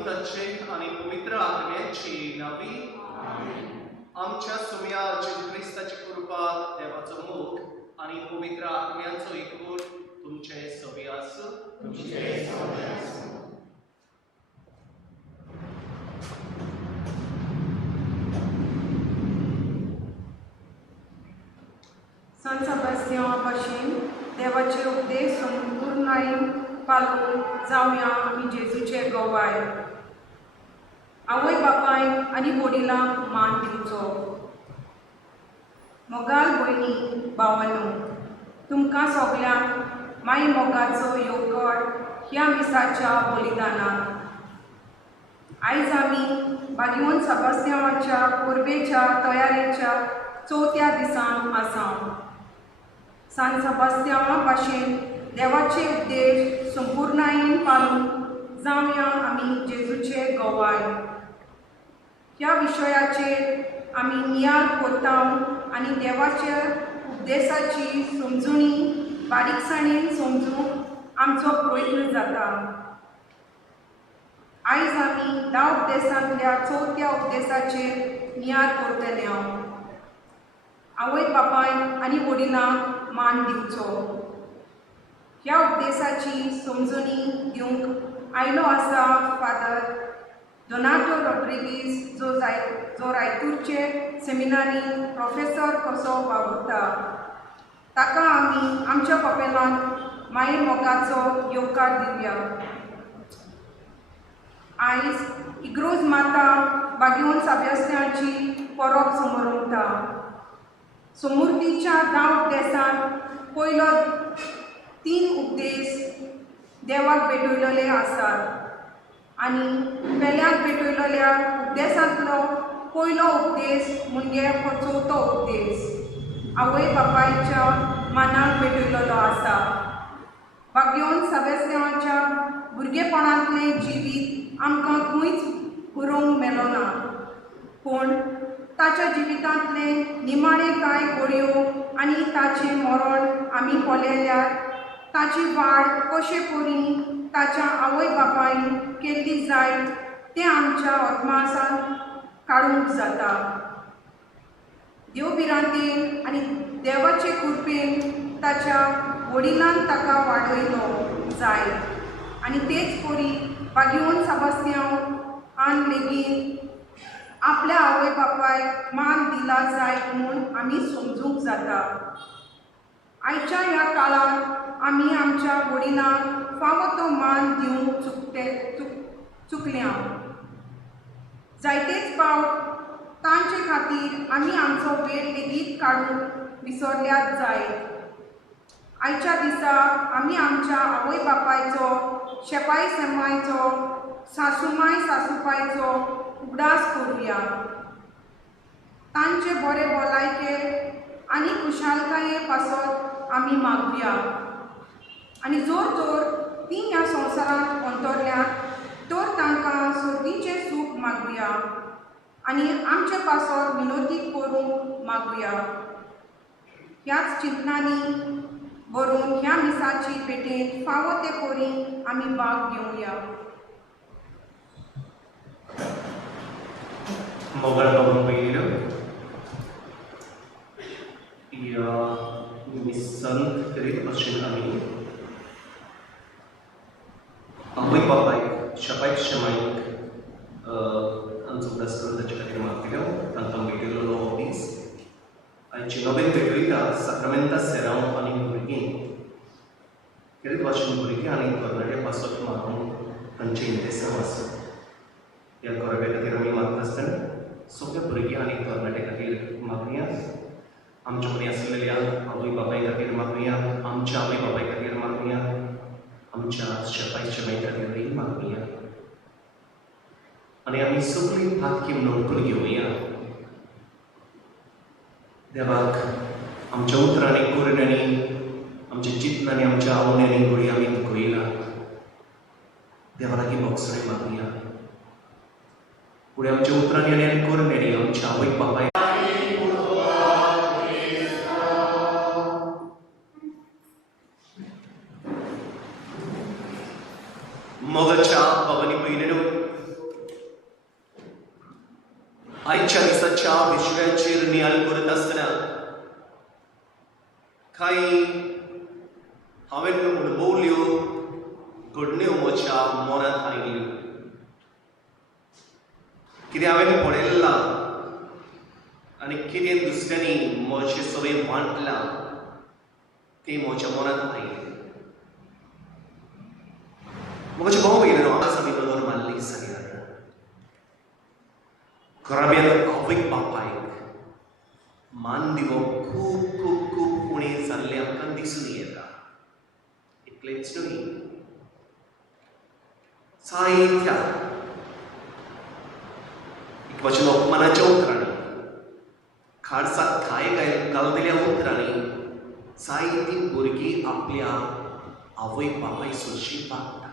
पिताचे आणि पवित्र आत्म्याची नावी आमच्या सुम्या जेजू ख्रिस्ताची कृपा देवाचो मोग आणि पवित्र आत्म्याचो एकवट तुमचे सगळे आसूं. संत सेबास्तियान भाशेन देवाचे उपदेश संपूर्णपणान पाळून जावया आमी जेजूचे गोवाय. आवय बापाय आनी वडिलांक मान दिवचो. मोगाल भयणी भावांनो, तुमकां सगल्यांक माई मोगाचो येवकार ह्या मिसाच्या बलिदानाक. आयज आमी बागीवन सेबास्तियानाच्या परबेच्या तयारेच्या चवथ्या दिसान आसा. सांत सेबास्तियान भाशेन देवाचे उपदेश संपूर्णपणान पाळून जावया आमी जेजूचे गोवाय. ह्या विशयाचेर आमी नियाळ कोत्तांव आनी देवाच्या उपदेशाची समजुणी बारीकसाणेन समजूंक आमचो प्रयत्न जाता. आयज आमी 10 उपदेशांतल्या चवथ्या उपदेशाचेर नियाळ करतले. आवय बापाय आनी वडिलांक मान दिवचो. ह्या उपदेशाची समजुणी दिवंक आयलो आसा फादर दोनाटो रॉड्रिगीस, जो रायतूरचे सेमिनारीन प्रोफेसर कसो वावुरता. ताका आमी आमच्या कपेलांत माई मोगाचो येवकार दिवया. आयज इग्रोज माता बागीवन सेबास्तियानाची परब समोरुंता. समृद्धीच्या 10 उपदेशांत पयलो 3 उपदेश देवाक भेटयलेले आसात आनी पेल्याक भेटयलेल्या उपदेशांतलो पयलो उपदेश म्हणजे हो चवथो उपदेश आवय बापायच्या मानाक भेटयलेलो आसा. बागीवन सेबास्तियानाच्या भुरगेपणांतलें जिवीत आमकां खंयच बरोवंक मेलो ना, पूण ताच्या जिवितांतले निमाणे कांय घडयो आनी ताचें मरण आमी पळयल्यार ताची वाड कशे परी ताच्या आवय बापायन केल्ली जाय तें आमच्या अदमासान काडूंक जाता. देवबिरांतेन आनी देवाचे कृपेन ताच्या वडिलांन ताका वाडयलो जाय आनी तेच परी बागीवन सेबास्तियान लेगीत आपल्या आवय बापायक मान दिला जाय म्हूण आमी समजूंक जाता. आयच्या ह्या काळांत आमी आमच्या वडिलांक फावो तो मान दिवंक चुकल्या. जायतेच फावट तांचे खातीर आमी आमचो वेळ लेगीत काडूंक विसरल्यात जाय. आयच्या दिसा आमी आमच्या आवय बापायचो, शेपाय सेमायचो, सासूमाय सासूपायचो उगडास करुया. तांचे बरे भलायके आनी खुशालकाये पासत आमी मागुया. आनी जोर जोर तीं ह्या संवसारांत अंतरल्यात तर तांकां सर्तीचें सूख मागुया आनी आमचे पासत विनोदी करूंक मागुया. ह्याच चिंतनांनी व्हरून ह्या मिसाची पेटेंत फावो ते परी आमी भाग घेवया. मोगल बाबून पयलीं ह्या मिसांत तरी भाशेन आमी आवय बापायक, शेपायक शेमायक आमचो उगडास करून ताचे खातीर मागयलो. तांकां भेटयलो हो दीस. आयची नोवेन भेटयता साक्रामेंता सेरांव आनी भुरगीं तेच भाशेन भुरगीं आनी तरणाटे पासत मागूंक तांचे इंतेसांव आसा. ह्या गरबे खातीर आमी मागता आसतना सगळ्या भुरगीं आनी तरणाटे खातीर मागुया. आमच्या कडेन आसलेल्या आवय बापाय खातीर मागुया, आमच्या आवय बापाय खातीर मागुया, आमच्या शेपाय शेमाय खातीरय मागुया आनी आमी सगळीं पातकी नोंदून घेवया. देवाक आमच्या उतरांनी कुरण्यांनी आमच्या चिंतनांनी आमच्या आवण्यांनी घडी आमी दुखयला. देवा लागीं मोगसाय मागुया. पुढे आमच्या उतरांनी आनी कुरण्यांनी आमच्या आवय बापाय मोगाच्या बाबांनी पयलेलो आयच्या दिसाच्या विश्वाचेर नियाळ करत आसतना कांय हांवें अणभवल्यो घडण्यो म्हज्या मनांत आयिल्ल्यो. कितें हांवें पळयल्लां आनी कितें दुसऱ्यांनी म्हजे सगळें मांडलां तें म्हज्या मनांत आयिल्लें. म्हजे भाव भयणीनो, आज आमी नदर मारली जाल्यार घराब्यात आवयक बापायक मान दिवप खूब खूब खूब उणें जाल्लें आमकां दिसून येता. इतलेंच न्हय, जायत्या एक भाशेन अपमानाच्या उतरांनी, खाडसाक थाय घालतल्या उतरांनी जायतीं भुरगीं आपल्या आवय बापाय सोडशी वागतात.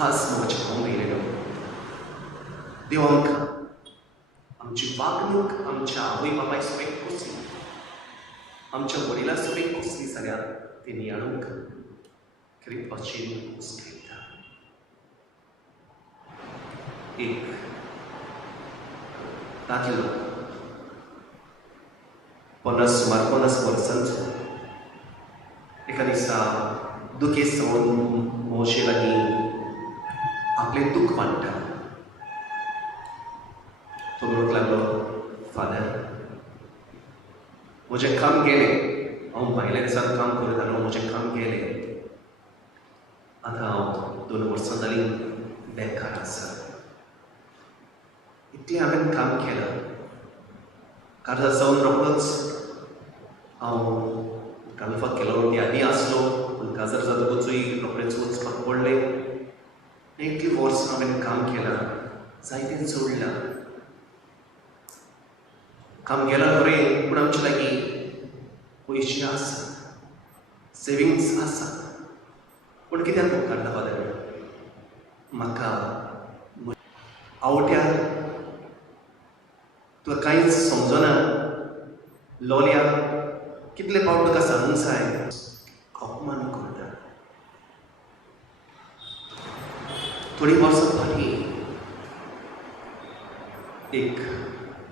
आज म्हज्या भाव भयणीनो, देव आमकां आमची वागणूक आमच्या आवय बापाय सगळें कसली, आमच्या वडिलां सगळें कसली जाल्यार ते नियाळूंक खरे भाशेन उस्कयता. एक दादलो 50 वर्सांचो एका दिसा दुखेस्त जावन मोशे लागीं आपलें दूख मांडटा. तो म्हणूंक लागलो, फादर, म्हजें काम गेलें, हांव भायल्या दिसांत काम करतालो, म्हजें काम गेलें, आतां हांव 2 वर्सां जालीं बेकार आसा. इतलें हांवें काम केलां, काजार जावन रोखडोच हांव कालफाक गेलो, ते आनी आसलो, पूण काजार जातकूचूय रोखडेंच वचपाक पडलें. इतलीं वर्सां हांवें काम केलां, जायतें जोडलां, काम केलां खरें, पूण आमचे लागीं पयशे आसा, सेविंग्स आसा, पूण कित्याक उपकारना फादर? म्हाका आवट्यार तुका कांयच समजना, लोलया कितले फावट तुका सांगूंक जाय, अपमान करता. थोडी वर्सां फाटीं एक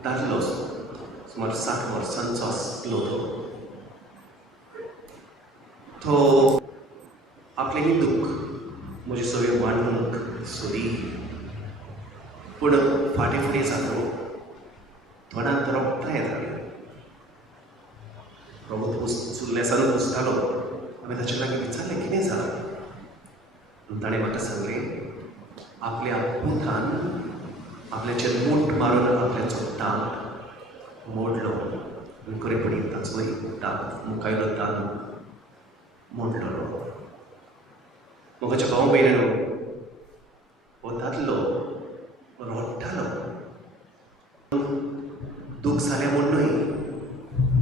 दादलो सुमार 60 वर्सांचो आसलो तो आपलें दूख म्हजे सगळें मांडूंक सोदी, पूण फाटीं फुडें जालो तोंडांत रोखडें येतालें. प्रभू चुरलेसान पुजतालो. हांवें ताचे लागीं विचारलें, कितें जालां? ताणें म्हाका सांगलें, आपल्या पुतान आपल्याचेर मूठ मारून आपल्याचो दांत मोडलो आनी खरेपणी ताचोय दांत, मुखायलो दांत मोडलो. म्हज्या भाव भयणीनो, हो दादलो रडटालो, दूख जालें म्हूण न्हय,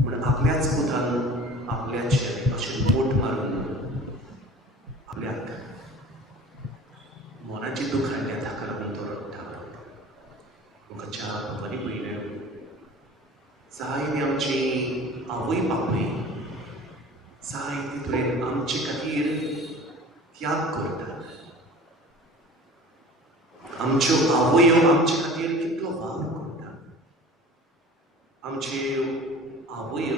पूण आपल्याच पुतान आपल्याचेर अशें मूठ मारून आपल्याक मनाची दूख हाडल्या, ताका लागून तो रडटालो. म्हज्या बरी भयणीनो, जायते आमची आवय बापूय जायते तरेन आमचे खातीर त्याग करतात. आमच्यो आवयो आमचे खातीर कितलो वावर करतात. आमच्यो आवयो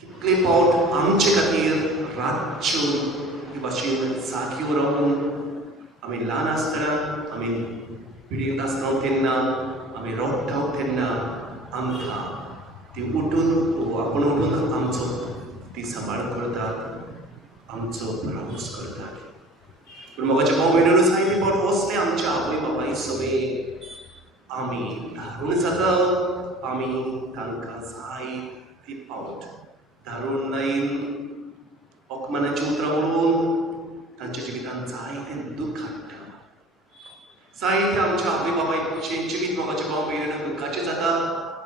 कितले फावट आमचे खातीर रातच्यो हे भाशेन जागीवर रावून, आमी ल्हान आसतना, आमी पिडीत आसतना तेन्ना, आमी रडटा तेन्ना आमकां ती उठून आपण उठून आमचो ती सांबाळ करतात, आमचो रावूस करतात. पूण म्हज्या भाव भयणीनो, जायते फावट असले आमच्या आवय बापाय सगळे आमी धारून जाता, आमी तांकां जायते फावट धारून लायन अपमानाची उतरां म्हणून तांच्या जिवितांत जायतें दूख हाडटा. जायते आमच्या आवय बापायचें जिवीत म्हज्या भाव भयणीनो दुखाचें जाता.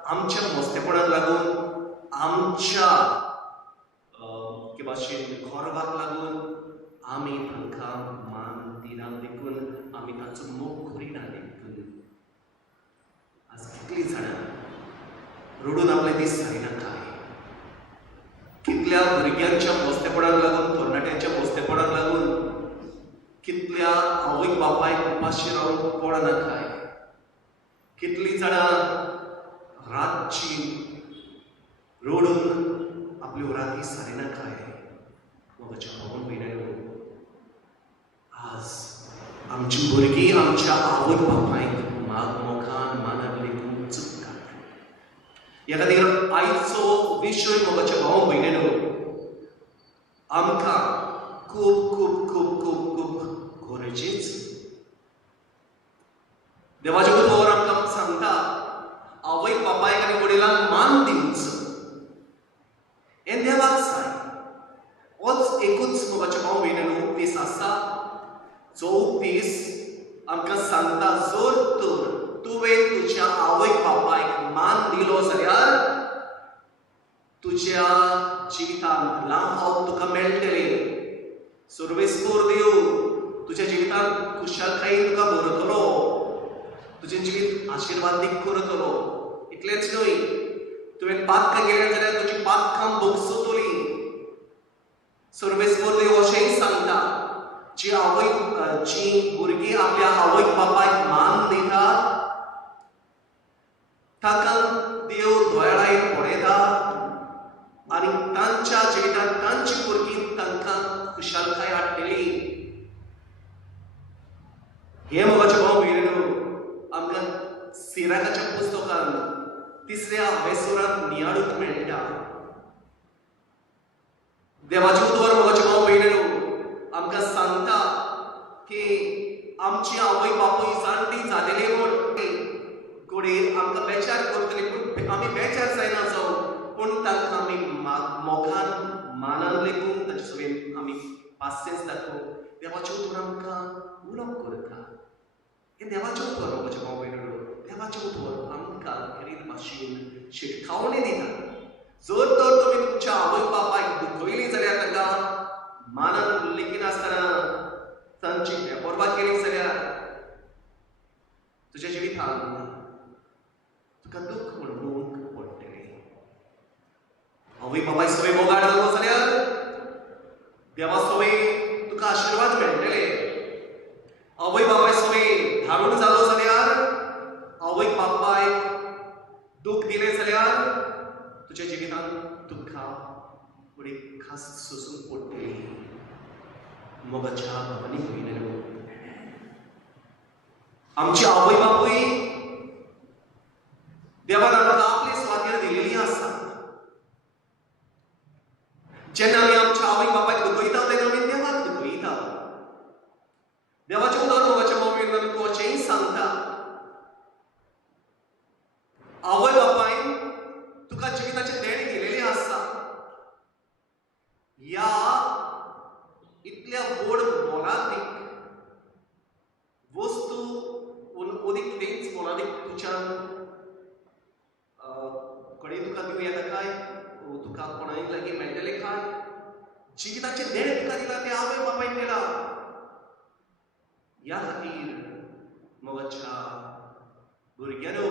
आमच्या मस्तेपणाक लागून, आमच्या भाशेन गोरवाक लागून आमी तांकां मान दिना देखून, आमी तांचो मोग करिना देखून. आज कितलीं जाणां रडून आपले दीस जायना काय? कितल्या भुरग्यांच्या मस्तेपणाक लागून, तरणाट्यांच्या मस्तेपणाक लागून कितल्या आवयक बापायक उपाशी रावून पडना काय, कितली जाणां रातची रोडून आपल्यो राती सारिना काय. म्हज्या भावान भयणांनो, आज आमची भुरगीं आमच्या आवय बापायक मोगान मानान लेखून चुकतात. ह्या खातीर आयचो विशय म्हज्या भाव भयणांनो, आमकां खूब खूब खूब खूब खूब गरजेच. देवाचे उतर आमकां सांगता, आवय बापायक आनी वडिलांक मान दिवचो हें देवाक जाय. होच एकूच म्हज्या भाव भयणांनो दीस आसा जो दीस आमकां सांगता, जर तर तुवें तुज्या आवय बापायक मान दिलो जाल्यार तुज्या जिवितांत लांब तुका मेळटलें. सर्वेस्पर देव तुज्या जिवितांत खुशालकायेन तुका भरतलो, तुजें जिवीत आशिर्वादीक करतलो. इतलेंच न्हय, तुवें पातकां गेलें जाल्यार तुजी पातकां भोगसतलीं. सर्वेस्पर देव अशेंय सांगता, जी भुरगीं आपल्या आवय बापायक मान दितात ताका देव दोळ्यार पळयता आनी तांच्या जिवितांत तांची भुरगीं तांकां खुशालकाय हाडटली. हे म्हज्या भाव भयणींनो, आमकां सिराकाच्या पुस्तकांत 3ऱ्या वेसुरांत नियाळूंक मेळटा. देवाचे उतर म्हज्या भाव भयणींनो आमकां सांगता की आमची आवय बापूय जाणटी जालेली म्हण घडये आमकां बेजार करतली, पूण आमी बेजार जायना जावं, पूण तांकां आमी मोगान मानान लेखून ताचे सगळें आमी पासियेंस दाखोवंक देवाचे उतर आमकां उलोवप करता. हें देवाचें उतर म्हज्या भाव भयणींनो. देवाचें उतर आमकां खरीत भाशेन शिटकावणी दिता. जर तर तुमी तुमच्या आवय बापायक दुखयलीं जाल्यार तांकां मानान लेखिनासतना तांची बेपरवा केली जाल्यार तुज्या जिवितांत तुका दूख म्हणूंक पडटलें. आवय बापाय सवय मोगाट जालो जाल्यार देवा सवय तुका आशिर्वाद मेळटले. आवय बापाय सवय धाडून जालो जाल्यार, आवय बापायक दूख दिलें जाल्यार तुज्या जिवितांत तुका बरी खास सोसूंक पडटली. मोगाच्या भावांनी भयणींनो, आमची आवय बापूय देवान आमकां आपली स्वाधीन दिलेली आसा. जेन्ना आमी आमच्या आवय बापायक दुखयता तेन्ना आमी देवाक दुखयता. देवाचे उतर म्हज्या भाव भयणींनो अशेंय सांगता, आवय बापायन तुका जिविताची देण केलेली आसा. ह्या इतल्या व्हड मोलादीक वस्तू अदीक तेंच मोलादीक तुज्यान कडेन तुका दिवं येता काय, तुका कोणाय लागीं मेळटलें काय. जिविताची देण तुका दिला तें आवय बापायन दिला. ह्या खातीर म्हज्या भुरग्यांनो,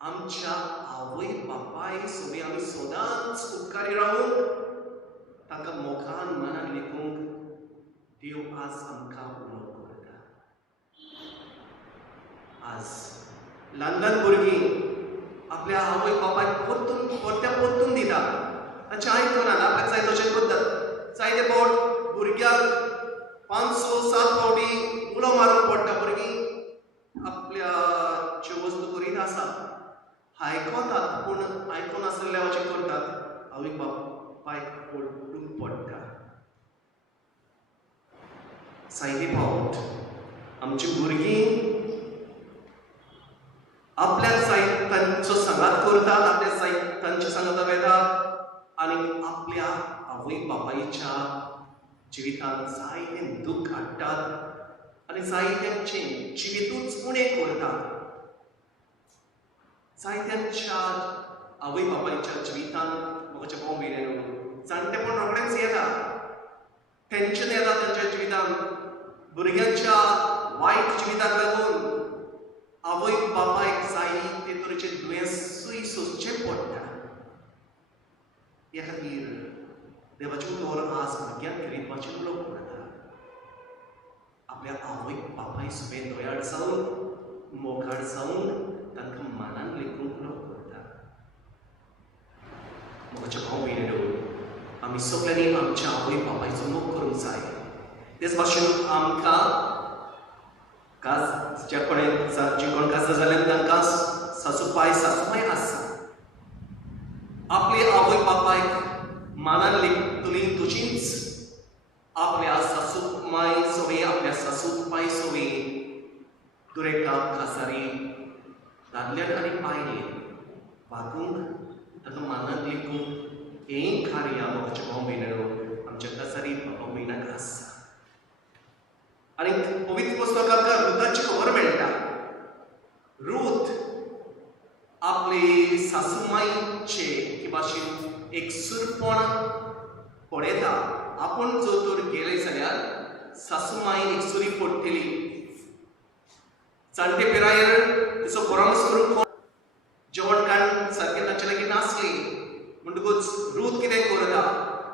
आमच्या आवय बापाय सगळीं आमी सदांच उपकारी रावूंक तांकां मोगान मानान लेखूंक देव आज आमकां उलो करता. आज ल्हान ल्हान भुरगीं आपल्या आवय बापायक परतून दिता. तांचें आयकना, आपल्याक जाय तशें करतात. जायते फावट भुरग्याक 5-6-7 फावटी उलो मारूंक पडटा. भुरगीं आपल्याच्यो वस्तू करीत आसा, आयकतात, पूण आयकनासलें अशें करतात. आवय बापायक पडूंक पडटा. जायते फावट आमची भुरगीं आपल्याक जाय तांचो सांगात करतात, आपल्याक जाय तांचे सांगात वेतात आनी आपल्या आवय बापायच्या जिवितांत जायतें दूख हाडटात आनी जायत्यांचें जिवितूच उणें करतात. जायत्यांच्या आवय बापायच्या जिवितांत म्हज्या भाव भयणींनो जाणटेपण रोखडेंच येता. टेन्शन येता तांच्या जिवितांत. भुरग्यांच्या वायट जिविताक लागून आवय बापायक जायते तरेचे दुयेंसूय सोंसचें पडटा. ह्या खातीर देवाचे उतर आज भुरग्यांक खरीत भाशेन उलोवप करता. आपल्या आवय बापाय सुबें दोयाड जावन मोगाड जावन तांकां मानान लेखून उलोवप करता. म्हज्या भाव भयणीनो, आमी सगळ्यांनी आमच्या आवय बापायचो मोग करूंक जाय. तेच भाशेन आमकां जे कोण काजार जाल्यार तांकां सासूबाय सासूबाय आसा. आपले आवय बापायक मानान लेखतली तुजीच आपल्या सासूमाय सोवे आपल्या सासूबाय सोवे दुरेका कासारी दादल्यान आनी बायलेन वागूंक ताका मानान लेखूंक हें कार्य म्हज्या भाव भयणीनो आमच्या कासारी भाव भयणाक आसा. आनी पवित्र पुस्तकांत आमकां रुथाची खबर मेळटा. रूथ आपले सासूमाईचे की भाशेन एक सुरपण पळयता. आपूण जर तर गेले जाल्यार सासूमाईन एक सुरी पडटली. जाणटे पिरायेर तिचो बरोंस करूंक जेवण खाण सारकें ताचे लागीं नासली. म्हणटकूच रूथ कितें करता,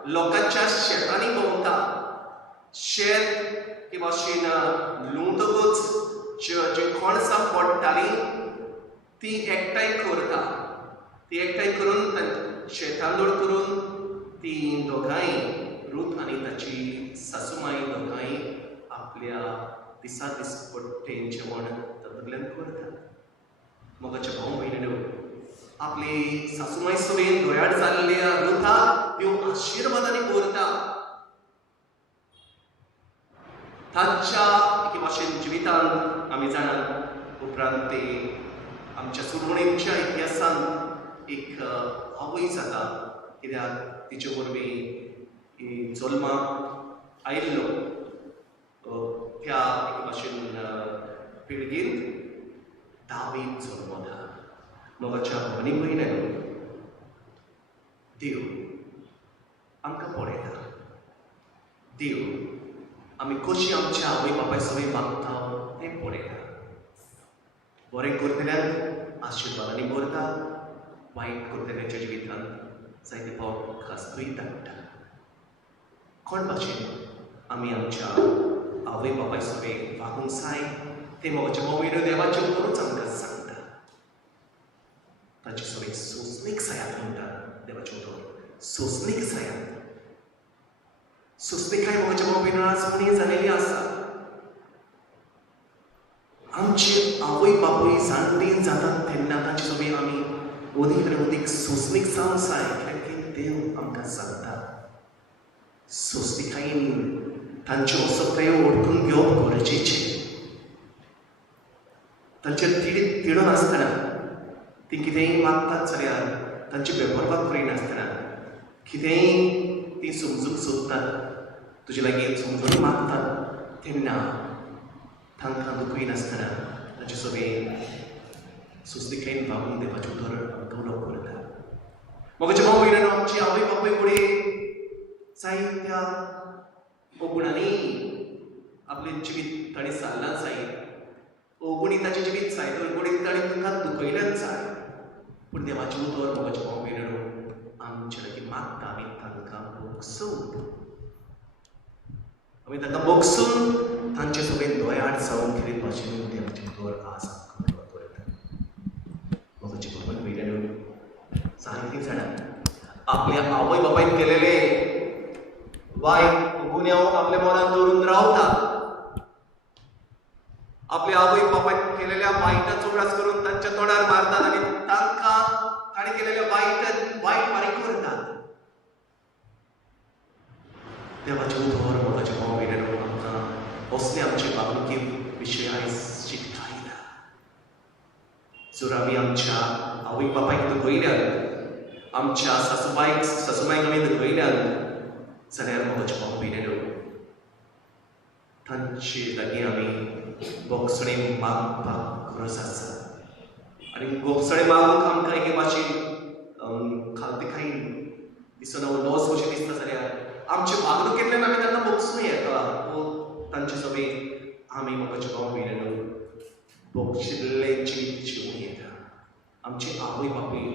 लोकांच्या शेतांनी भोंवता. शेत की भाशेन लुंवतकूच जी कणसां पडटाली ती एकठांय करता. ती एकठांय करून शेतांदोळ करून ती दोगांय रूथ आनी ताची सासूमाय दोगांय आपल्या दिसा दीस पडटें जेवण तातूंतल्यान करता. म्हज्या भाव भयणीनो, आपली सासूमाय सोबेन दोयाड जाल्ल्या रुथाक देव आशिर्वादांनी भरता. ताच्या एके भाशेन जिवितांत आमी जाणात उपरांत ते आमच्या सुरवणेच्या इतिहासान एक आवय जाता. कित्याक तिचे वरवीं जल्माक आयिल्लो त्या एके भाशेन पिळगेंत दावीद जल्मला. म्हज्या भयणी भयणीनो, देव आमकां पळयता. देव आमी कशी आमच्या आवय बापाय सवय वागता तें पळयता. बरें करतल्यार आशिर्वादांनी भरता, वायट करतल्याच्या जिवितांत जायते फावट खास्तूय धाडटा. कोण भाशेन आमी आमच्या आवय बापाय सवय वागूंक जाय तें म्हज्या भाव भयणीनो देवाचे उतरूच आमकां सांगता. ताचे सवय सोंसणीक जायात म्हणटा देवाचें उतर. सोंसणीक जायात. सोंसणीकाय म्हज्या भाव भयणीनो आज उणी जालेली आसा. आमची आवय बापूय जाणटी जातात तेन्ना तांचे सवय आमी अदीक आनी अदीक सोंसणीक जावंक जाय. कित्याक देव आमकां सांगता सोंसणीकायेन तांच्यो असोकायो ओळखून घेवप गरजेचें. तांचेर तिडो नासतना ती कितेंय मागतात जाल्यार तांची बेपरवाद करिनासतना कितेंय ती समजूंक सोदतात, तुजे लागीं समजून मागतात तेन्ना तांकां दुखूय नासतना ताचे सगळें सुस्तीकायेन वागून देवाचें उतर आमकां उलोवप करता. म्हज्या भाव भयणीनो, आमची आवय बापूय फुडें जायत्या अवगुणांनी आपलें जिवीत ताणें सारलां जाय. अवगुणी ताचें जिवीत जाय तर अवगुणी ताणें तुमकां दुखयलेंच जाय. पूण देवाचें उतर म्हज्या भाव भयणीनो आमचे लागीं मागता आमी तांकां बोगसून. आमी तांकां बोगसून तांचे सगळें दोयाड जावन कितें भाशेन देवाचें उतर आज आमकां करता. म्हज्या भाव भयणीनो, जायतीं जाणां आपल्या आवय बापायन केलेले वायट गुन्यांव आपल्या मनात दवरून रावतात. आपल्या आवय बापायन केलेल्या वायटाचो उगडास करून तांच्या तोंडार मारतात आनी तांकां ताणें केलेल्या वायट फारीक करतात. देवाचें उतर म्हज्या भाव भयणीनो आमकां असले आमचे वागणुके विशीं आयज शिकयता. जर आमी आमच्या आवय बापायक दुखयल्यान, आमच्या सासूमायक आमी दुखयल्यान जाल्यार म्हज्या भाव भयणीनो तांचे लागीं आमी बोगसणे मागपाक गरज आसा. आनी बोगसणे मागूंक आमकां एके भाशेन खालतीकायेन दिसना लॉस कशें दिसता जाल्यार आमचे वागणुकेंतल्यान आमी तांकां बोगसूं येता. तांचे सगळे आमी म्हज्या भाव भयणीनो बोगशिल्लें जिवीत जिवूं येता. आमची आवय बापूय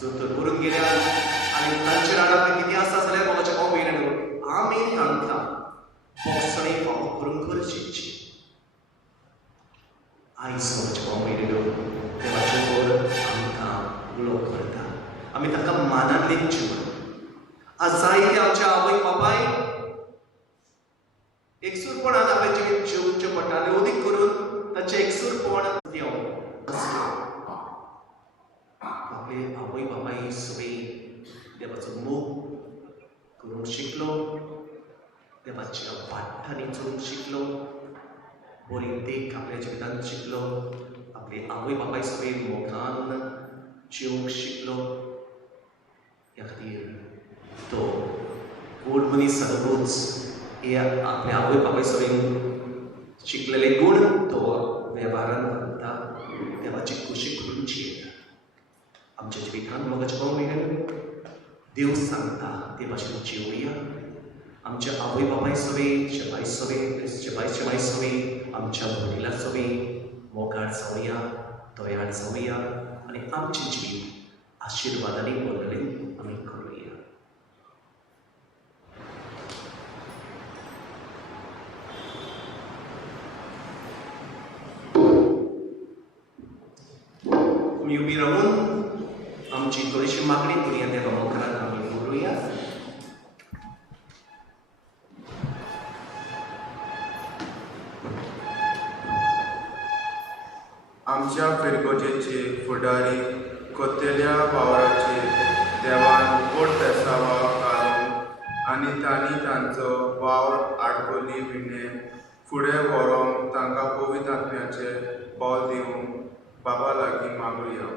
जर तर करून गेल्यार आनी तांचे राणांत कितें आसा जाल्यार म्हज्या भाव भयणीनो आमी तांकां मोगसणे फावो करूंक गरजेची. आयज म्हज्या मेळ्यो देवाचे वर आमकां उलो करता. आमी ताका मानान लेखचे म्हणून. आज जायते आमच्या आवय बापाय एकसूरपणान आपलें जिवीत जेवचें पडटा आनी अदीक करून ताचें एकसूरपण आपले आवय बापाय सगळीं देवाचो मोग करूंक शिकलो, देवाच्या वाठांनी चलूंक शिकलो, बरी देख आपल्या जिवितांत शिकलो, आपले आवय बापाय सगळीं मोगान जिवंक शिकलो. ह्या खातीर तो व्हड मनीस जातकूच हे आपल्या आवय बापाय सगळीं शिकलेले गूण तो वेव्हारांत घालता, देवाची खुशी करून जियेता. आमच्या जिवितांत मोगाचे भाव भयणीनो, देव सांगता ते भाशेन जिवया. आमच्या आवय बापाय सगळीं शेपाय सगळीं आमच्या वडिलां सगळीं मोगाळ जावया, दयाळ जावया आनी आमचें जिवीत आशिर्वादांनी भरलें आमी करूया. तुमी उबी रावून आमची थोडीशी मागणी करूया देवा मुखार आमी दवरुया. आमच्या फिरगोजेचे फुडारी कोतेल्या वावराचे देवान गोड पेसावा घालून आनी तांणी तांचो वावर आडकोली विणे फुडें व्हरोंक तांकां पवित्र आत्म्याचे बोल दिवंक बाबा लागीं मागुया.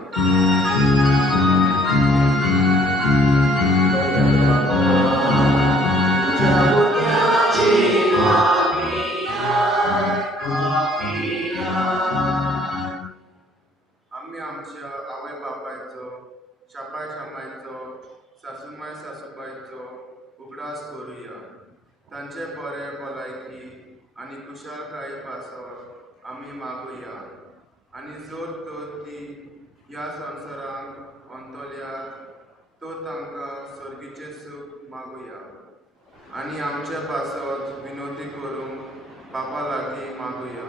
आमच्या आवय बापायचो शापाय शामायचो सासूमाय सासूबायचो उगडास करुया. तांचे बरे भलायकी आनी कुशालकाये पासत आमी मागुया. आनी जोर तर ती ह्या संवसारांत अंतोल्यात तो तांकां सर्गीचें सूख मागुया. आनी आमचे पासत विनोदी करूंक बापा लागीं मागुया.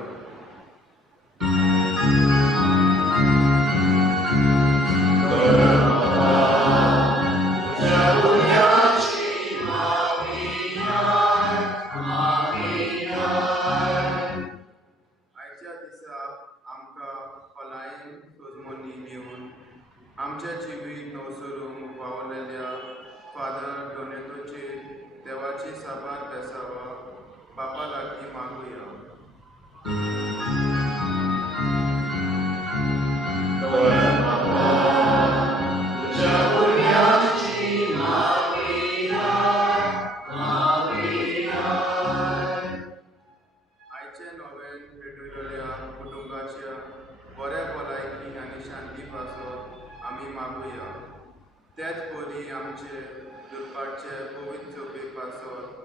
आमच्या जिवीत नवसरूंक वावलेल्या फादर डोनेटोचेर देवाची साबार बेसावा बापा लागीं मागुया. आयचे नवेन भेटलेल्या कुटुंबाच्या बऱ्या भलायकी आनी शांती पासत आमी मागुया. तेच परी आमचे दुर्पाटचे पवित्र चोपे पासत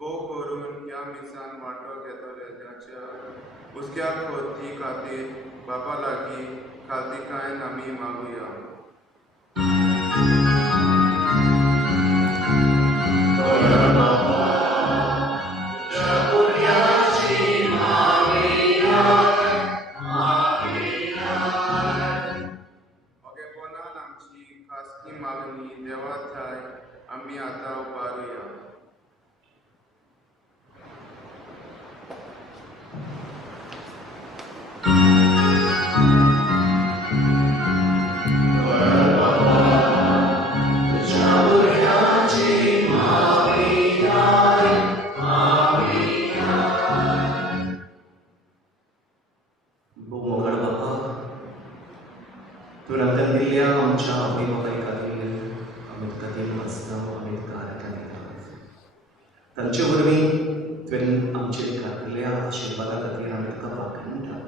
भोव करून ह्या मिसान वांटो घेतले त्याच्या उस्क्या खोती खातीर बापा लागीं खातीकायेन आमी मागुया. मागणी देवा थाय आमी आतां उबारुया. मोगाळ बापा, तूं रांदून दिल्ल्या आमच्या आवय बापाय खातीर आमी तुका देव नाचता, आमी तुका आराधना दिता. तांचे वरवीं तुवें आमचेर घातिल्ल्या आशिर्वादा खातीर आमी तुका वाखणटा.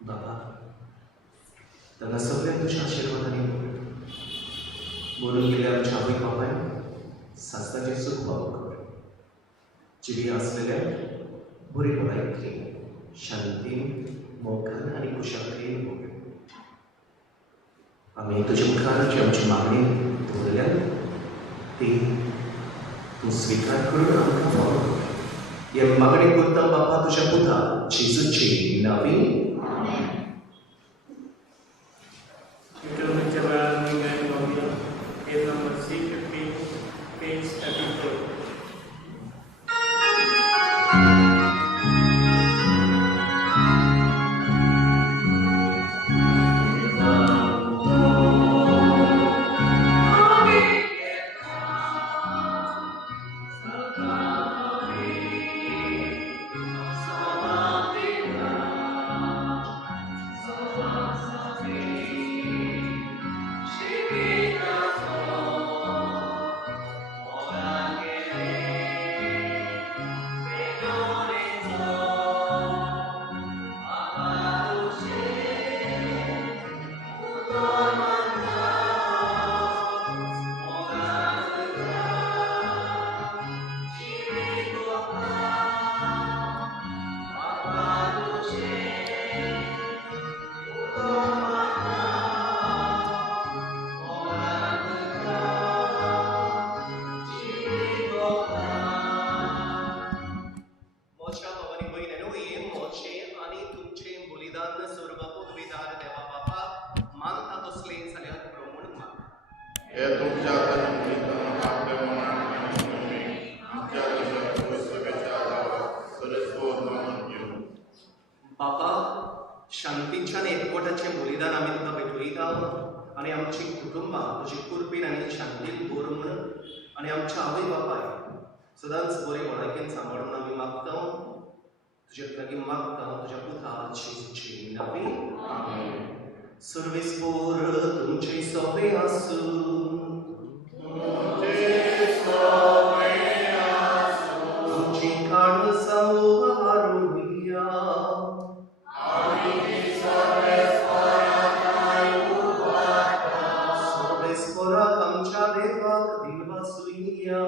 बाबा, तांकां सगळ्यांक तुज्या आशिर्वादांनी बोलून गेल्या आमच्या आवय बापाय सासताचें सूख वावो कर. जिवी आसलेल्या बरी भलायकी, शांती, मोगान आनी कुशालकायेन भोग. आमी तुजे मुखार जी आमची मागणी दवरल्या ती तूं स्विकार करून आमकां फावो कर. हे मागणी करता बापा तुझ्या पुता जेजूची नावी Deuteronomy chapter 9, page number 650, page 34. मोच्या Bhavani बहिणीनो हे मोचे आणि तुमचे बलिदान सर्वपदवीदार देवा बापा मानता तसले जाल्यार प्रमाण मान हे तुमच्या तनुमुलीतून आपल्या मनात तुम्ही आमच्या देशात सभेच्या गावात सरस्वत मानून घेऊ बापा शांतीच्या आणि एकवटाचे बलिदान आम्ही तुका भेटयता आणि आमची कुटुंबां तुजी कुर्बीन आणि शांतीन दवरून आणि आमच्या आवय बापाय सदांच बरे वळखीन सांबाळून आम्ही मागता तुझे लागीं मागता तुझ्या पुता जेजूची नावी सर्वेस्पोर तुमचे सोबे आसूं तुमची काळजां वारुया सर्वेस्पोराक आमच्या देवाक दिवसूया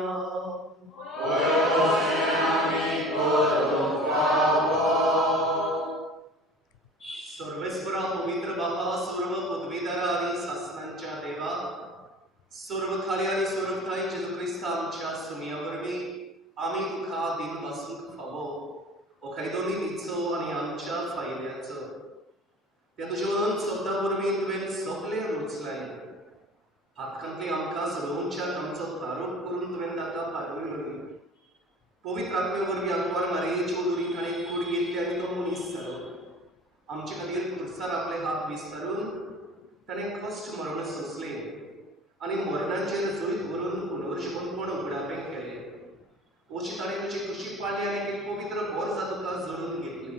सर्वेस्परा पवित्र बापा सर्व पदवीधर आणि शासनांच्या देवा सर्व खाली आणि सर्वथाय जेजू ख्रिस्त आमच्या सुमियावरवी आम्ही तुका दिन वासूंक फावो ओखायदो निमित्सो आणि आमच्या फायद्याचो त्या तुज्या शब्दा वरवीं तुवें सगळे रुचलाय हातखांतली आमकां सोडोवच्या आमचो प्रारूप करून तुवें ताका पाठवयलो पवित्र आत्मे वरवीं अकबर मारे चौधरी हाणें कूड घेतली आनी तो मनीस जालो आमचे खातीर खुर्सार आपले हात विस्तारून ताणें कश्ट मरण सोंसले आनी मरणाचेर जळीत व्हरून पुनर्जीवनपण उगडापें केलें ओची ताणें तुजी खुशी पाळली आनी एक पवित्र बोर्जा तुका जळून घेतली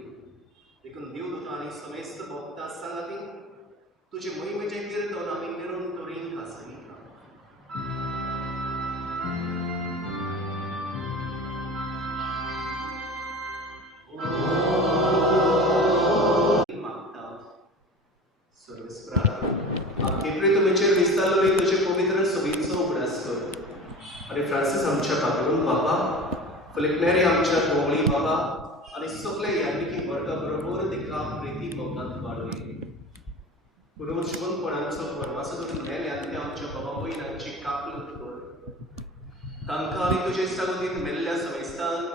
देखून देवदूत आनी समेस्त भक्तां सांगाती तुजे मोहिमेचें कीर्तन आमी निरंतरीन आसयता विस्तारलेली तुझे पवित्र सभेचो उगडास कर आणि फ्रांसीस आमच्या पातळून बाबा फिलिपनेरी आमच्या कोवळी बाबा आणि सगळे यानिकी वर्गा बरोबर तिका प्रिती भोवनात वाडोय पुनर्जीवनपणांचो परवासो करून मेल्यात ते आमच्या बाबा भयणांची काकलूत कर तांकां आनी तुजे सगतीत मेल्ल्या समेस्तान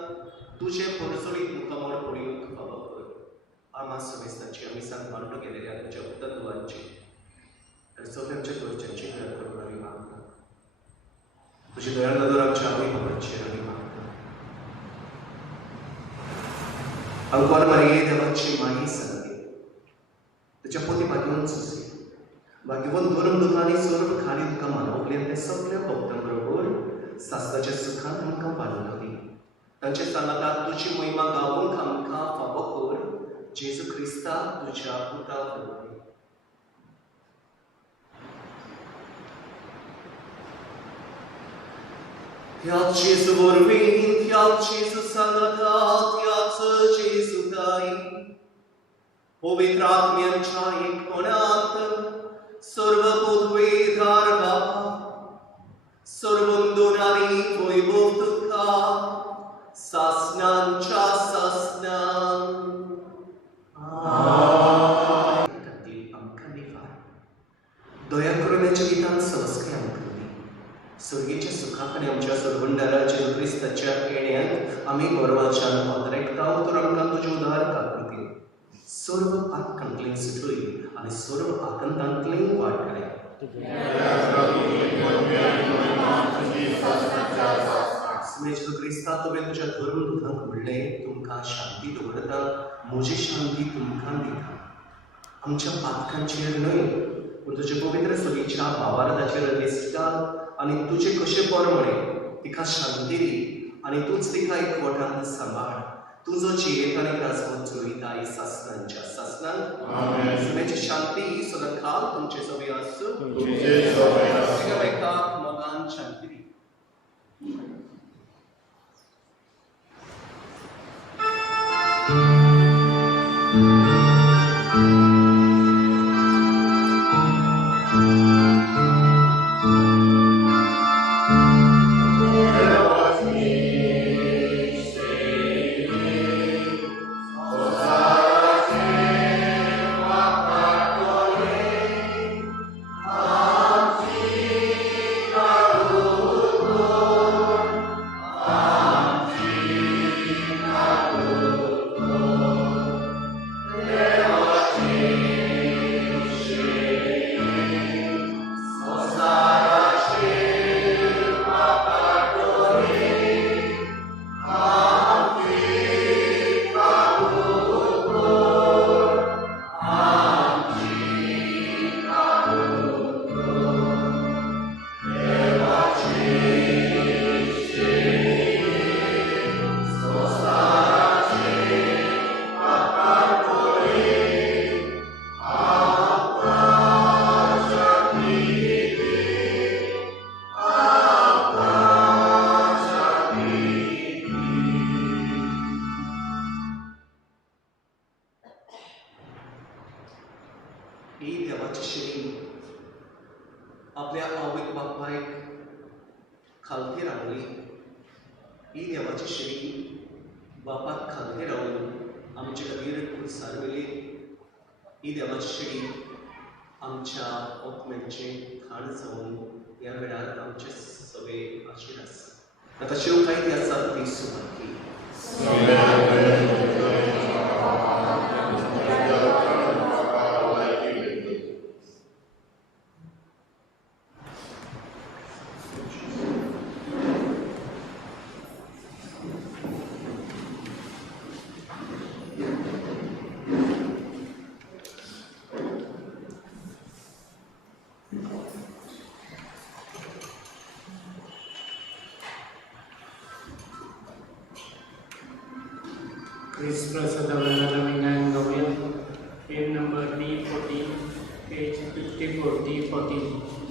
तुजे पणसोळीत मुखामोड पडयूंक बाबा कर आमा समेस्तांची आमी सांबाळून गेलेल्या तुज्या उतरवांची तर सगळ्यांच्या गोष्टींची दया करून आम्ही मागता तुझी दया नजर आमच्या आवय बाबांचेर आम्ही मागता अंकवार मारिये देवाची माई सगळे तुझ्या पोती भाग्यवन सुसी भाग्यवन धर्म दुखानी सर्व खाली तुका मानवले ते सगळ्या भक्तांबरोबर सासराच्या सुखान आमकां पाडून हवी तांचे सांगातात तुझी महिमा गावून आमकां फावो कर जेजू क्रिस्ता तुझ्या पुता वरवीं ह्याच Jesu वरवीं ह्याच Jesu सांगातात ह्याच Jesu दाई पवित्र आत्म्यांच्या एकपणात सर्व पदवीधार बापा सर्वंदोन आनी वैभव तुका सासनांच्या सासनान आमकां दिवार दया करून गितान संस्कार आमकां सर्गेच्या सुखाक आनी आमच्या सर्वंडारा जेजू क्रिस्ताच्या येण्यात आमी गोरवाच्यान पातरेकता तर आमकां तुजे उदार काकृती सर्व पातकांतलें सुटय आनी सर्व आकंतांतलें वाट करे जेजू क्रिस्ता तुवें तुज्या धर्मदूतांक म्हणलें तुमकां शांती दवरता म्हजी शांती तुमकां दिता आमच्या पातकांचेर न्हय पूण तुजे पवित्र सगळीच्या भावार्थाचेर दिसता आनी तुजे कशें बरें तिका शांती दी आनी तूंच तिका एकवटान सांबाळ तूं जो जियेत आनी राजवत चलयता आई सासणांच्या सासणांक सुनेची शांती सदांकाळ तुमचे सवय आसूं एकामेकाक मोगान शांती दी ही देवाची शेळी आपल्या आवयक बापायक खालती रावली ही देवाची शेळी बापाक खालती रावून आमचे खातीर खुरसार वेली ही देवाची शेळी आमच्या ओकमेंचे खाण जावन ह्या वेळार आमचे सगळे आशीर आसा आतां शिवकाय ती आसा ती सुवाती Chris Prasadavana Vingan Gavya, page number D14, page 54, D14.